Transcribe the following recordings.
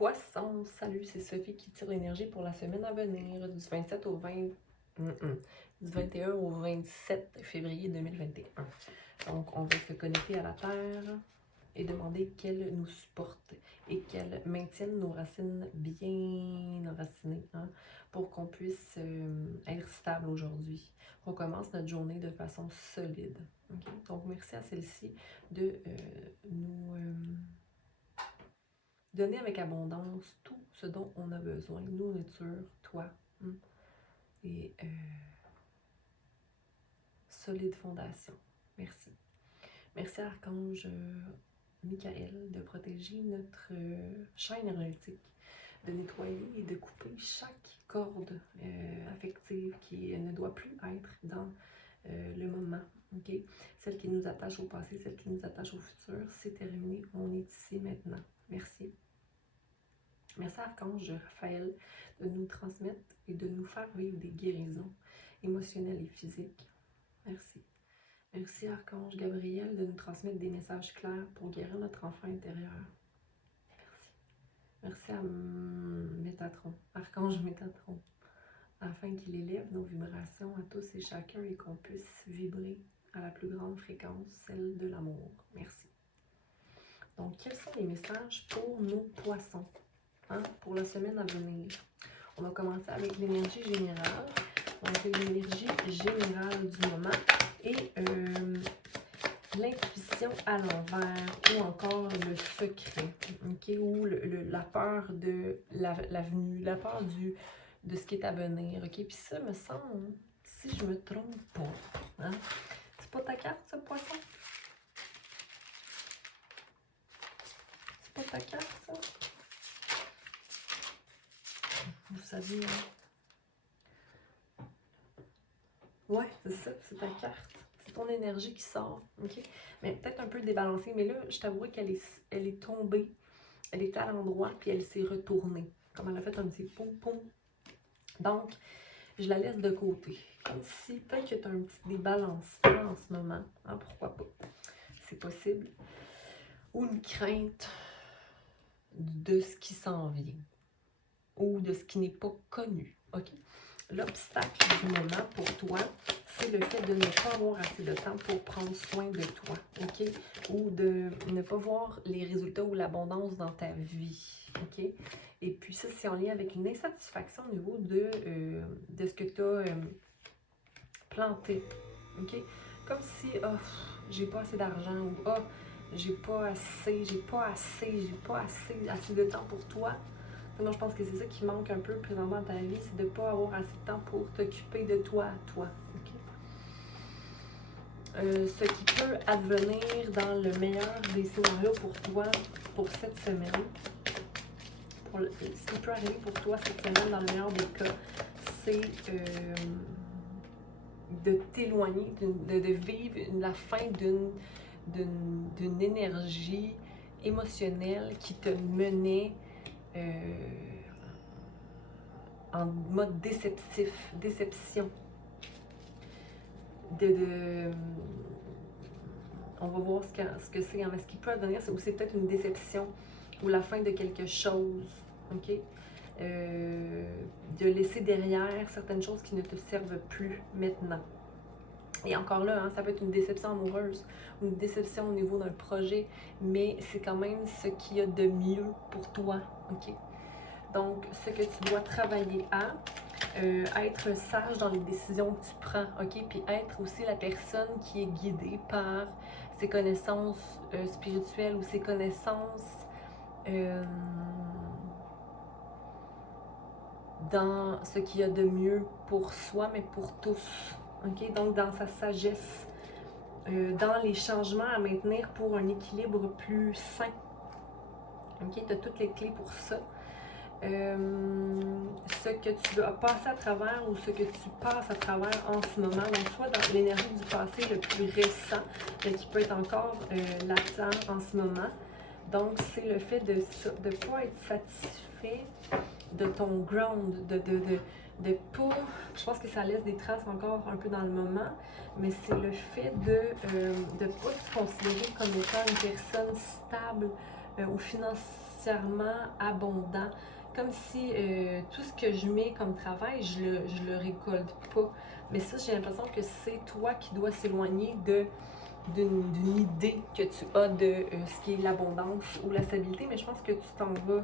Poisson, salut, c'est Sophie qui tire l'énergie pour la semaine à venir, du 27 au 20, du 21 au 27 février 2021. Donc, on va se connecter à la Terre et demander qu'elle nous supporte et qu'elle maintienne nos racines bien enracinées, pour qu'on puisse être stable aujourd'hui. On commence notre journée de façon solide. Okay? Donc, merci à celle-ci de nous donner avec abondance tout ce dont on a besoin. Nourriture, toi, et solide fondation. Merci. Merci à Archange Michael de protéger notre champ énergétique, de nettoyer et de couper chaque corde affective qui ne doit plus être dans le moment. Okay? Celle qui nous attache au passé, celle qui nous attache au futur, c'est terminé. On est ici maintenant. Merci. Merci Archange Raphaël de nous transmettre et de nous faire vivre des guérisons émotionnelles et physiques. Merci. Merci Archange Gabriel de nous transmettre des messages clairs pour guérir notre enfant intérieur. Merci. Merci à Métatron, Archange Métatron, afin qu'il élève nos vibrations à tous et chacun et qu'on puisse vibrer à la plus grande fréquence, celle de l'amour. Merci. Donc, quels sont les messages pour nos poissons pour la semaine à venir? On va commencer avec l'énergie générale. Donc, l'énergie générale du moment et l'intuition à l'envers ou encore le secret, okay? Ou la peur de l'avenue, la peur de ce qui est à venir. Okay? Puis ça me semble, si je me trompe pas, c'est pas ta carte, ça, poisson? C'est pas ta carte, ça? Vous savez, ouais, c'est ça, c'est ta carte. C'est ton énergie qui sort, ok? Mais peut-être un peu débalancée, mais là, je t'avoue qu'elle est tombée, elle était à l'endroit, puis elle s'est retournée. Comme elle a fait un petit poum-poum. Donc, je la laisse de côté. Comme si, peut-être que tu as un petit débalancement en ce moment. Pourquoi pas? C'est possible. Ou une crainte de ce qui s'en vient. Ou de ce qui n'est pas connu, ok? L'obstacle du moment pour toi, c'est le fait de ne pas avoir assez de temps pour prendre soin de toi, ok? Ou de ne pas voir les résultats ou l'abondance dans ta vie, ok? Et puis ça, c'est en lien avec une insatisfaction au niveau de ce que tu as planté, ok? Comme si, j'ai pas assez d'argent, ou j'ai pas assez de temps pour toi. Moi, je pense que c'est ça qui manque un peu présentement dans ta vie, c'est de ne pas avoir assez de temps pour t'occuper de toi. Okay? Ce qui peut advenir dans le meilleur des scénarios pour toi, pour cette semaine, ce qui peut arriver pour toi cette semaine dans le meilleur des cas, c'est de t'éloigner, de vivre la fin d'une énergie émotionnelle qui te menait en mode déception. On va voir ce que c'est. Mais ce qui peut advenir, c'est aussi peut-être une déception ou la fin de quelque chose. Ok? De laisser derrière certaines choses qui ne te servent plus maintenant. Et encore là, ça peut être une déception amoureuse, une déception au niveau d'un projet, mais c'est quand même ce qu'il y a de mieux pour toi. Ok? Donc, ce que tu dois travailler à, être sage dans les décisions que tu prends, ok? Puis être aussi la personne qui est guidée par ses connaissances spirituelles ou ses connaissances dans ce qu'il y a de mieux pour soi, mais pour tous, ok? Donc, dans sa sagesse, dans les changements à maintenir pour un équilibre plus sain, ok? Tu as toutes les clés pour ça. Ce que tu dois passer à travers ou ce que tu passes à travers en ce moment, donc soit dans l'énergie du passé le plus récent, mais qui peut être encore latent en ce moment. Donc, c'est le fait de ne pas être satisfait de ton ground, de pas, je pense que ça laisse des traces encore un peu dans le moment, mais c'est le fait de ne pas se considérer comme étant une personne stable ou foncièrement abondant. Comme si tout ce que je mets comme travail, je le récolte pas. Mais ça, j'ai l'impression que c'est toi qui dois s'éloigner d'une idée que tu as de ce qui est l'abondance ou la stabilité. Mais je pense que tu t'en vas.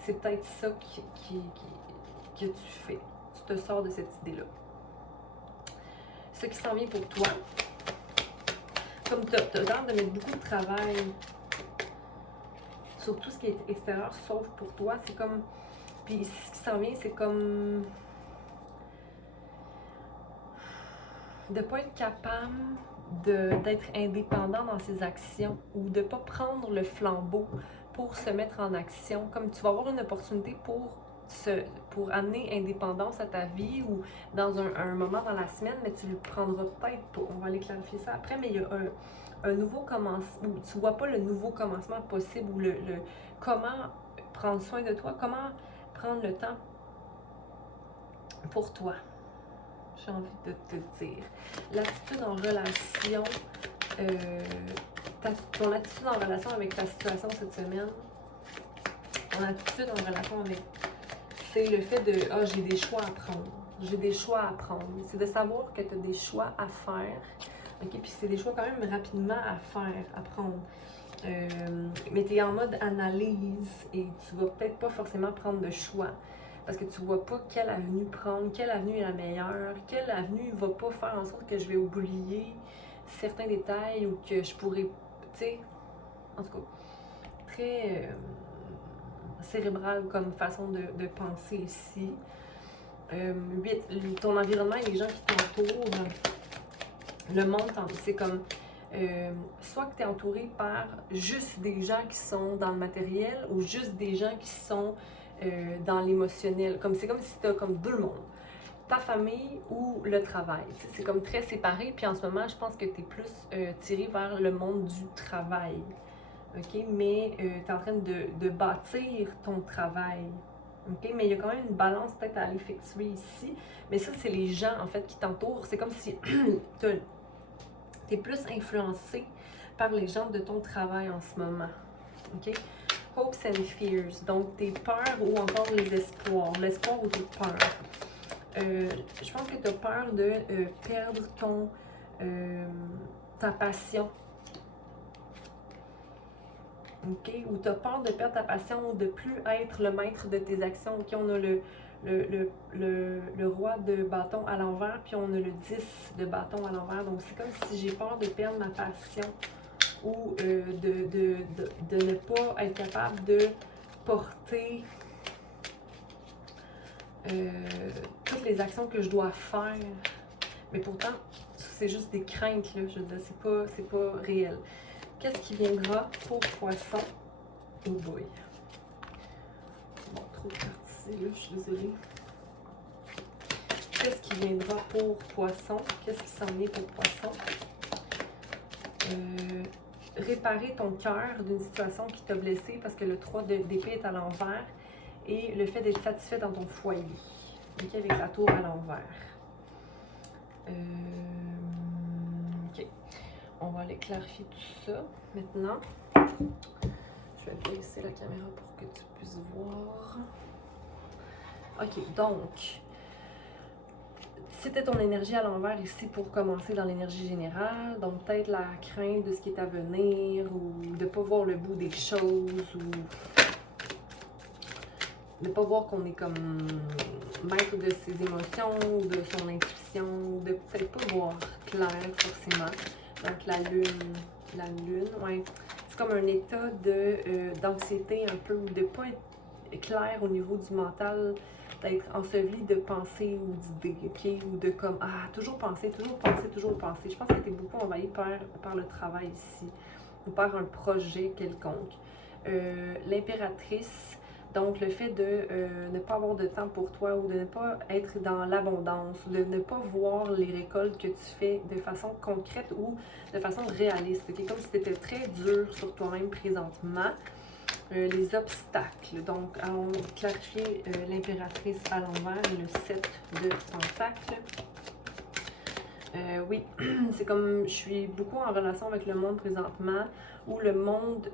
C'est peut-être ça que tu fais. Tu te sors de cette idée-là. Ce qui s'en vient pour toi, comme tu as l'air de mettre beaucoup de travail sur tout ce qui est extérieur, sauf pour toi, c'est comme... Puis ce qui s'en vient, c'est comme... de ne pas être capable d'être indépendant dans ses actions ou de ne pas prendre le flambeau pour se mettre en action. Comme tu vas avoir une opportunité pour amener indépendance à ta vie ou dans un moment dans la semaine, mais tu ne le prendras peut-être pas. On va aller clarifier ça après, mais il y a un nouveau commencement, où tu ne vois pas le nouveau commencement possible ou comment prendre soin de toi, comment prendre le temps pour toi. J'ai envie de te dire. L'attitude en relation, ton attitude en relation avec ta situation cette semaine, ton attitude en relation avec, c'est le fait de « Ah, j'ai des choix à prendre. J'ai des choix à prendre. » C'est de savoir que tu as des choix à faire. OK? Puis c'est des choix quand même rapidement à faire, à prendre. Mais tu es en mode analyse et tu vas peut-être pas forcément prendre de choix. Parce que tu vois pas quelle avenue prendre, quelle avenue est la meilleure, quelle avenue va pas faire en sorte que je vais oublier certains détails ou que je pourrais, tu sais, en tout cas, très cérébral comme façon de penser ici. 8, ton environnement et les gens qui t'entourent, le monde, c'est comme, soit que tu es entouré par juste des gens qui sont dans le matériel ou juste des gens qui sont dans l'émotionnel. C'est comme si tu as comme deux mondes. Ta famille ou le travail. C'est comme très séparé. Puis en ce moment, je pense que tu es plus tiré vers le monde du travail. OK? Mais tu es en train de bâtir ton travail. OK? Mais il y a quand même une balance peut-être à l'effectuer ici. Mais ça, c'est les gens, en fait, qui t'entourent. C'est comme si tu es plus influencé par les gens de ton travail en ce moment. OK? Hopes and fears, donc tes peurs ou encore les espoirs. L'espoir ou tes peurs. Je pense que tu as peur de perdre ta passion. OK? Ou tu as peur de perdre ta passion ou de plus être le maître de tes actions. OK? On a le roi de bâton à l'envers, puis on a le 10 de bâton à l'envers. Donc, c'est comme si j'ai peur de perdre ma passion ou de ne pas être capable de porter toutes les actions que je dois faire. Mais pourtant, c'est juste des craintes, là. Je veux dire, c'est pas réel. Qu'est-ce qui viendra pour poisson? Oh boy. Bon, trop de cartes ici, là, je suis désolée. Qu'est-ce qui viendra pour poisson? Qu'est-ce qui s'en vient pour poisson? Réparer ton cœur d'une situation qui t'a blessé parce que le 3 d'épée est à l'envers et le fait d'être satisfait dans ton foyer. OK, avec la tour à l'envers. OK. On va aller clarifier tout ça maintenant. Je vais baisser la caméra pour que tu puisses voir. OK, donc, c'était ton énergie à l'envers ici pour commencer dans l'énergie générale. Donc, peut-être la crainte de ce qui est à venir ou de ne pas voir le bout des choses ou de ne pas voir qu'on est comme maître de ses émotions ou de son intuition, ou de peut-être pas voir clair forcément. Donc, la lune, ouais. C'est comme un état d'anxiété un peu, ou de ne pas être clair au niveau du mental, d'être enseveli de pensées ou d'idées, OK? Ou de comme, toujours penser, toujours penser, toujours penser. Je pense que tu es beaucoup envahi par le travail ici, ou par un projet quelconque. L'impératrice, donc le fait de ne pas avoir de temps pour toi ou de ne pas être dans l'abondance, de ne pas voir les récoltes que tu fais de façon concrète ou de façon réaliste, okay? Comme si tu étais très dur sur toi-même présentement. Les obstacles, donc on clarifier l'impératrice à l'envers et le 7 de pentacles. Oui, c'est comme je suis beaucoup en relation avec le monde présentement où le monde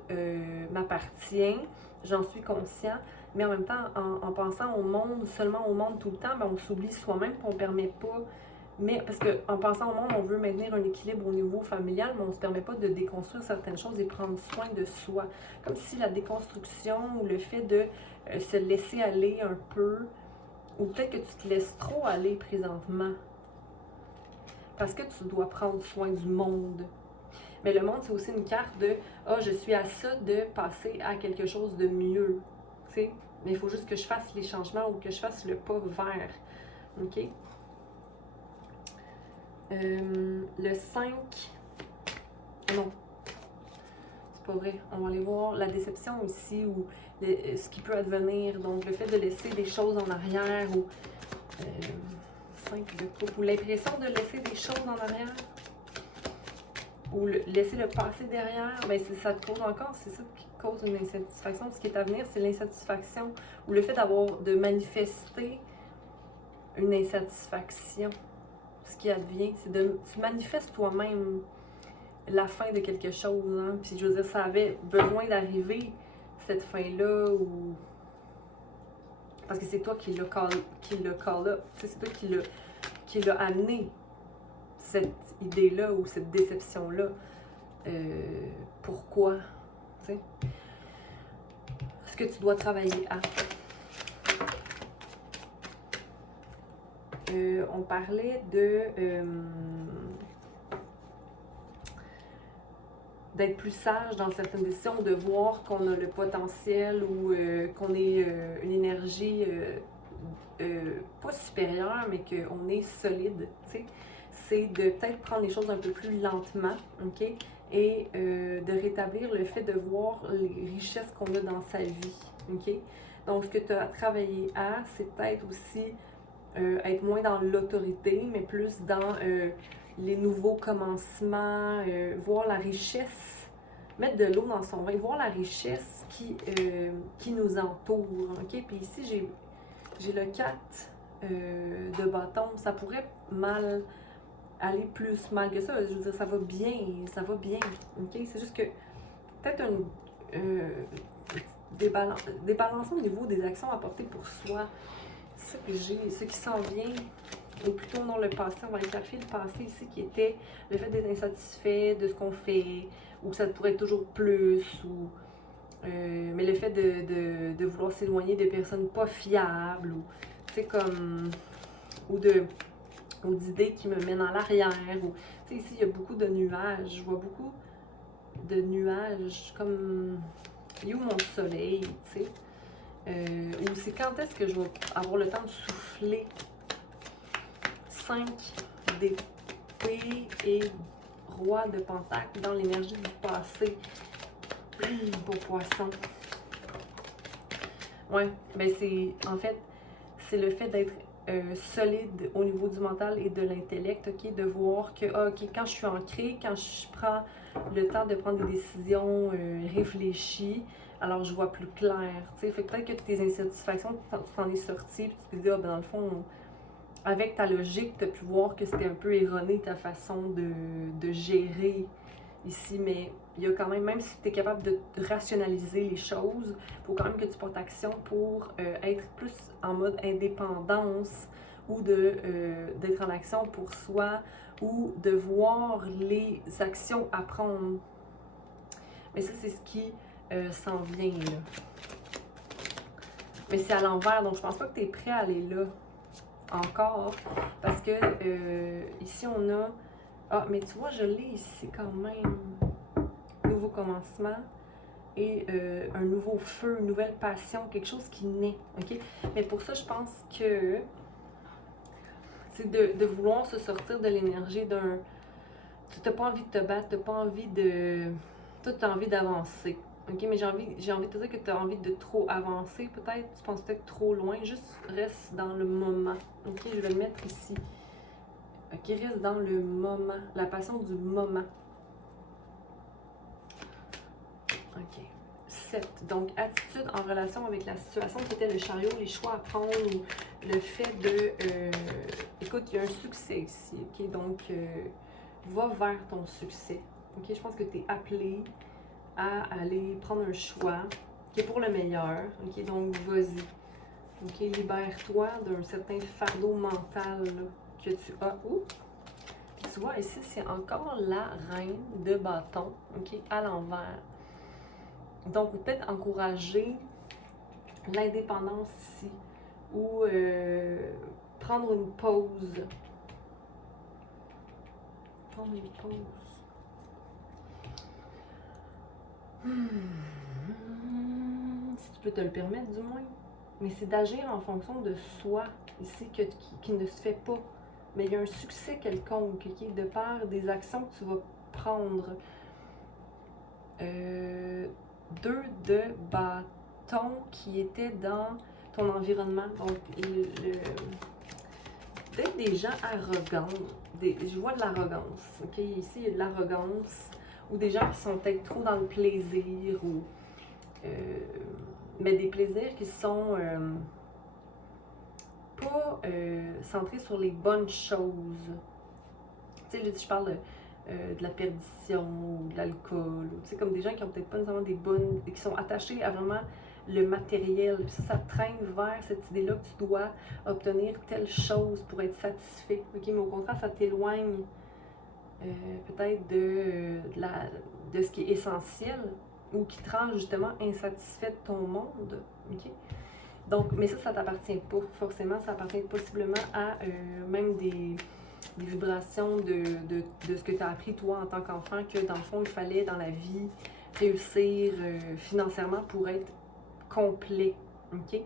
m'appartient, j'en suis conscient, mais en même temps, en pensant au monde, seulement au monde tout le temps, ben on s'oublie soi-même, puis on ne permet pas. Mais parce qu'en pensant au monde, on veut maintenir un équilibre au niveau familial, mais on ne se permet pas de déconstruire certaines choses et prendre soin de soi. Comme si la déconstruction ou le fait de se laisser aller un peu, ou peut-être que tu te laisses trop aller présentement, parce que tu dois prendre soin du monde. Mais le monde, c'est aussi une carte de « Ah, je suis à ça de passer à quelque chose de mieux. » Tu sais? Mais il faut juste que je fasse les changements ou que je fasse le pas vers. OK? Le 5... Non. C'est pas vrai. On va aller voir la déception aussi ou ce qui peut advenir. Donc, le fait de laisser des choses en arrière ou... 5 de coupe. Ou l'impression de laisser des choses en arrière. Ou laisser le passé derrière. Bien, ça te cause encore, c'est ça qui cause une insatisfaction. Ce qui est à venir, c'est l'insatisfaction. Ou le fait de manifester une insatisfaction. Ce qui advient, c'est tu manifestes toi-même la fin de quelque chose. Hein? Puis je veux dire, ça avait besoin d'arriver, cette fin-là, ou... Parce que c'est toi qui l'a call up. C'est toi qui l'a amené, cette idée-là ou cette déception-là. Pourquoi? Tu sais? Ce que tu dois travailler à. On parlait d'être plus sage dans certaines décisions, de voir qu'on a le potentiel ou qu'on est une énergie pas supérieure, mais qu'on est solide, tu sais. C'est de peut-être prendre les choses un peu plus lentement, OK? Et de rétablir le fait de voir les richesses qu'on a dans sa vie, OK? Donc, ce que tu as travaillé à, c'est peut-être aussi être moins dans l'autorité, mais plus dans les nouveaux commencements, voir la richesse, mettre de l'eau dans son vin, voir la richesse qui nous entoure, OK? Puis ici, j'ai le 4 de bâton. Ça pourrait aller plus mal que ça. Je veux dire, ça va bien, OK? C'est juste que peut-être débalancement au niveau des actions à porter pour soi. C'est ça que j'ai, ce qui s'en vient, ou plutôt dans le passé, on va aller clarifier le passé ici, qui était le fait d'être insatisfait de ce qu'on fait, ou que ça pourrait être toujours plus, ou mais le fait de vouloir s'éloigner de personnes pas fiables, ou c'est comme, ou d'idées qui me mènent en arrière, ou tu sais, ici il y a beaucoup de nuages, je vois beaucoup de nuages, comme, il y a où mon soleil, tu sais. Ou c'est quand est-ce que je vais avoir le temps de souffler. 5 d'épée et roi de pentacle dans l'énergie du passé. Beau poisson. Ouais, ben en fait, c'est le fait d'être solide au niveau du mental et de l'intellect, ok, de voir que, ok, quand je suis ancrée, quand je prends le temps de prendre des décisions réfléchies, alors je vois plus clair, tu sais, fait que peut-être que tes insatisfactions, tu t'en es sorti, puis tu te dis, ah ben dans le fond, avec ta logique, tu as pu voir que c'était un peu erroné ta façon de gérer ici, mais il y a quand même si tu es capable de rationaliser les choses, il faut quand même que tu portes action pour être plus en mode indépendance ou d'être en action pour soi ou de voir les actions à prendre. Mais ça, c'est ce qui s'en vient, là. Mais c'est à l'envers, donc je pense pas que tu es prêt à aller là encore, parce que ici, on a... Ah, mais tu vois, je l'ai ici quand même. Nouveau commencement et un nouveau feu, une nouvelle passion, quelque chose qui naît, ok? Mais pour ça, je pense que c'est de vouloir se sortir de l'énergie d'un... Tu n'as pas envie de te battre, tu n'as pas envie de... Toi, tu as envie d'avancer, ok? Mais j'ai envie de te dire que tu as envie de trop avancer, peut-être. Tu penses peut-être trop loin, juste reste dans le moment, ok? Je vais le mettre ici. Ok, reste dans le moment, la passion du moment. Ok. 7. Donc, attitude en relation avec la situation, c'était le chariot, les choix à prendre, ou le fait de... écoute, il y a un succès ici, ok? Donc, va vers ton succès, ok? Je pense que tu es appelé à aller prendre un choix OK, pour le meilleur. OK, donc vas-y. OK, libère-toi d'un certain fardeau mental là, que tu as. Ouh! Tu vois, ici, c'est encore la reine de bâton, OK, à l'envers. Donc, peut-être encourager l'indépendance ici ou prendre une pause. Prendre une pause. Si tu peux te le permettre, du moins. Mais c'est d'agir en fonction de soi, ici, qui ne se fait pas. Mais il y a un succès quelconque, qui est de par des actions que tu vas prendre. 2 de bâton qui étaient dans ton environnement. Donc, peut-être des gens arrogants. Je vois de l'arrogance. OK? Ici, il y a de l'arrogance. Ou des gens qui sont peut-être trop dans le plaisir. Ou, mais des plaisirs qui sont pas centrés sur les bonnes choses. Tu sais, je parle de la perdition ou de l'alcool. Tu sais, comme des gens qui ont peut-être pas nécessairement des bonnes... qui sont attachés à vraiment le matériel. Puis ça traîne vers cette idée-là que tu dois obtenir telle chose pour être satisfait. OK? Mais au contraire, ça t'éloigne peut-être de ce qui est essentiel ou qui te rend justement insatisfait de ton monde. OK? Donc, mais ça t'appartient pas forcément. Ça appartient possiblement à même des vibrations de ce que tu as appris toi en tant qu'enfant, que dans le fond, il fallait dans la vie réussir financièrement pour être complet. OK?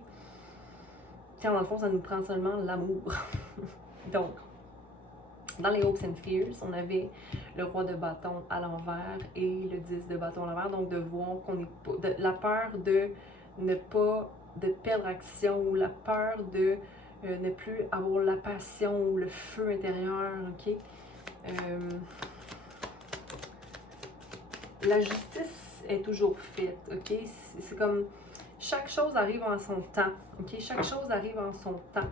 Quand dans le fond, ça nous prend seulement l'amour. Donc, dans les Hopes and Fears, on avait le roi de bâton à l'envers et le 10 de bâton à l'envers. Donc, de voir qu'on est pas... la peur de ne pas... de perdre action ou la peur de ne plus avoir la passion ou le feu intérieur. OK? La justice est toujours faite. OK? C'est comme... chaque chose arrive en son temps. OK? Chaque chose arrive en son temps.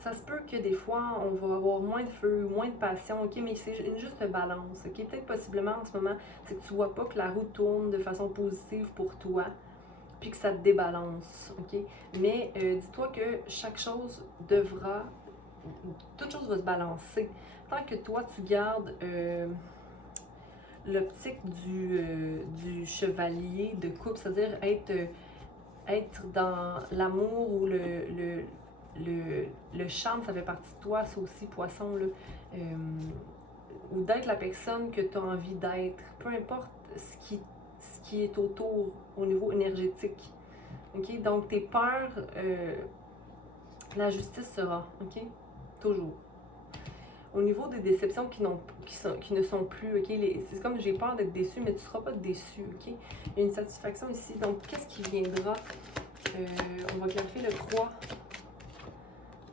Ça se peut que des fois, on va avoir moins de feu, moins de passion, OK? Mais c'est une juste balance, OK? Peut-être possiblement en ce moment, c'est que tu vois pas que la roue tourne de façon positive pour toi, puis que ça te débalance, OK? Mais dis-toi que chaque chose devra... toute chose va se balancer. Tant que toi, tu gardes l'optique du chevalier de coupe, c'est-à-dire être dans l'amour ou le charme, ça fait partie de toi, ça aussi, poisson, là. Ou d'être la personne que tu as envie d'être, peu importe ce qui est autour au niveau énergétique. OK? Donc, tes peurs, la justice sera, OK? Toujours. Au niveau des déceptions qui ne sont plus, OK? C'est comme j'ai peur d'être déçu, mais tu ne seras pas déçu, OK? Il y a une satisfaction ici. Donc, qu'est-ce qui viendra? On va clarifier le 3.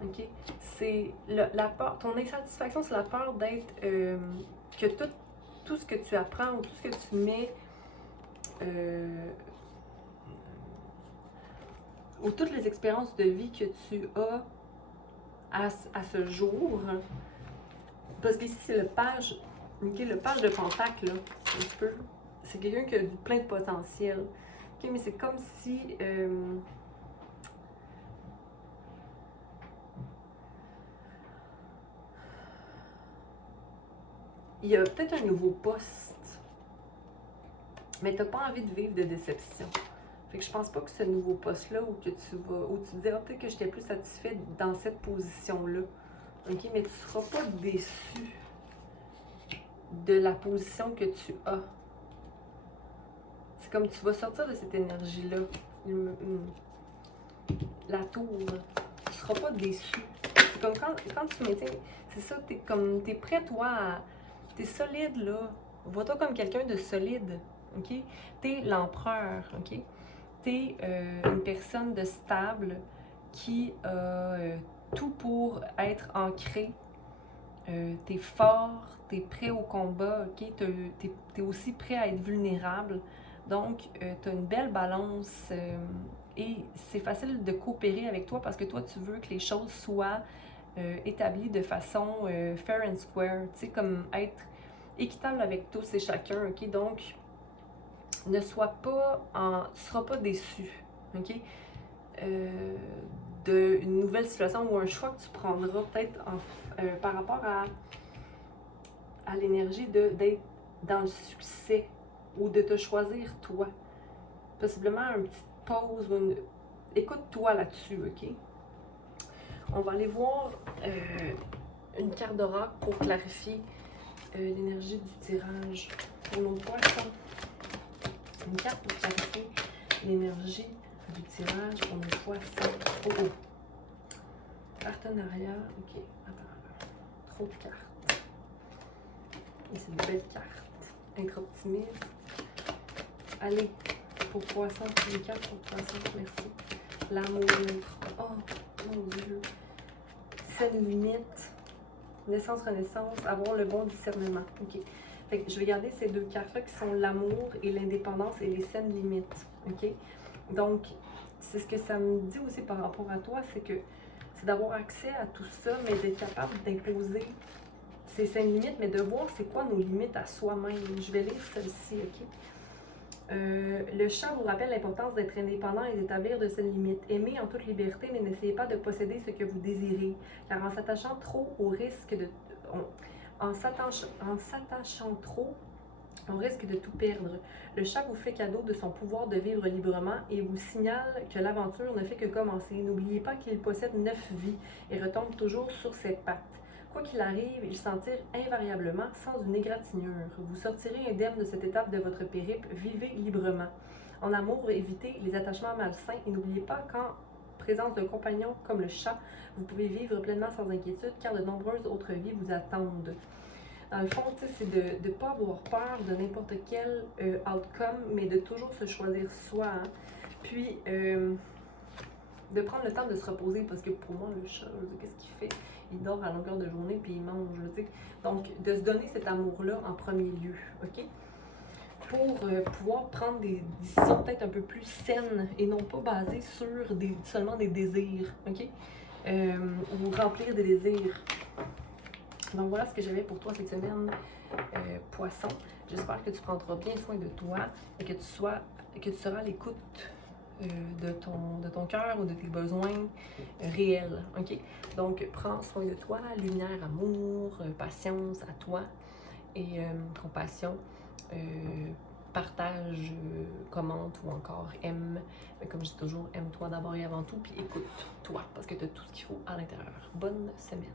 OK? C'est la peur. Ton insatisfaction, c'est la peur d'être... que tout ce que tu apprends ou tout ce que tu mets... ou toutes les expériences de vie que tu as à ce jour. Parce qu'ici, c'est le page... OK? Le page de pentacle, là. Un petit peu. C'est quelqu'un qui a plein de potentiel. OK? Mais c'est comme si... il y a peut-être un nouveau poste, mais tu n'as pas envie de vivre de déception. Fait que je pense pas que ce nouveau poste-là, où tu te dis, ah, peut-être que j'étais plus satisfaite dans cette position-là. OK? Mais tu ne seras pas déçu de la position que tu as. C'est comme tu vas sortir de cette énergie-là. La tour. Tu ne seras pas déçu. C'est comme quand tu maintiens. C'est ça, t'es prêt, toi, t'es solide, là. Vois-toi comme quelqu'un de solide. OK? T'es l'empereur. OK? T'es une personne de stable qui a tout pour être ancré. T'es fort, t'es prêt au combat, ok? T'es aussi prêt à être vulnérable. Donc, t'as une belle balance et c'est facile de coopérer avec toi parce que toi, tu veux que les choses soient établies de façon fair and square, tu sais, comme être équitable avec tous et chacun, ok? Donc, ne sois pas tu seras pas déçu, ok? D'une nouvelle situation ou un choix que tu prendras peut-être par rapport à l'énergie d'être dans le succès ou de te choisir toi. Possiblement une petite pause ou écoute-toi là-dessus, ok? On va aller voir une carte d'oracle pour clarifier l'énergie du tirage pour nos poissons. Une carte pour clarifier l'énergie du tirage pour nos poissons. Oh oh. Partenariat. Ok, attends. Trop de cartes. Et c'est une belle carte. Être optimiste. Allez, pour poisson, une carte pour poisson, merci. L'amour. Oh, mon Dieu. Saine limite. Naissance, renaissance. Avoir le bon discernement. Ok. Fait que je vais garder ces deux cartes-là qui sont l'amour et l'indépendance et les saines limites. Ok? Donc, c'est ce que ça me dit aussi par rapport à toi, c'est d'avoir accès à tout ça, mais d'être capable d'imposer ces saines limites, mais de voir c'est quoi nos limites à soi-même. Je vais lire celle-ci, ok? Le chat vous rappelle l'importance d'être indépendant et d'établir de saines limites. Aimez en toute liberté, mais n'essayez pas de posséder ce que vous désirez, car en s'attachant trop au risque de... En s'attachant trop, on risque de tout perdre. Le chat vous fait cadeau de son pouvoir de vivre librement et vous signale que l'aventure ne fait que commencer. N'oubliez pas qu'il possède 9 vies et retombe toujours sur ses pattes. Quoi qu'il arrive, il s'en tire invariablement sans une égratignure. Vous sortirez indemne de cette étape de votre périple. Vivez librement. En amour, évitez les attachements malsains et n'oubliez pas qu'en présence d'un compagnon comme le chat, vous pouvez vivre pleinement sans inquiétude car de nombreuses autres vies vous attendent. Dans le fond, c'est de ne pas avoir peur de n'importe quel outcome, mais de toujours se choisir soi. Hein. Puis, de prendre le temps de se reposer, parce que pour moi, le chat, qu'est-ce qu'il fait? Il dort à longueur de journée, puis il mange, tu sais. Donc, de se donner cet amour-là en premier lieu, OK? Pour pouvoir prendre des décisions peut-être un peu plus saines et non pas basées sur seulement des désirs, OK? Ou remplir des désirs. Donc voilà ce que j'avais pour toi cette semaine, poisson. J'espère que tu prendras bien soin de toi et que tu seras à l'écoute de ton cœur ou de tes besoins réels. Ok? Donc prends soin de toi, lumière, amour, patience à toi et compassion. Partage, commente ou encore aime. Mais comme je dis toujours, aime-toi d'abord et avant tout, puis écoute-toi parce que tu as tout ce qu'il faut à l'intérieur. Bonne semaine.